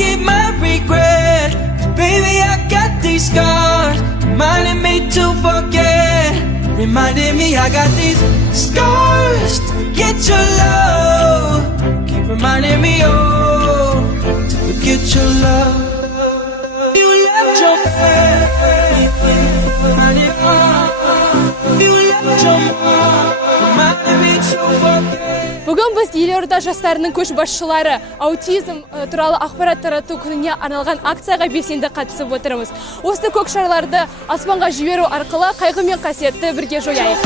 keep my regret. 'Cause baby, I got these scars, reminding me to forget. Reminding me I got these scars to forget your love. Keep reminding me, oh, to forget your love. You left your Бүгін біз елорда жастарының көшбасшылары аутизм туралы ақпарат тарату күніне арналған акцияға белсенді қатысып отырмыз. Осы көк шарларды аспанға жіберу арқылы қайғы мен қасиетті бірге жояйық.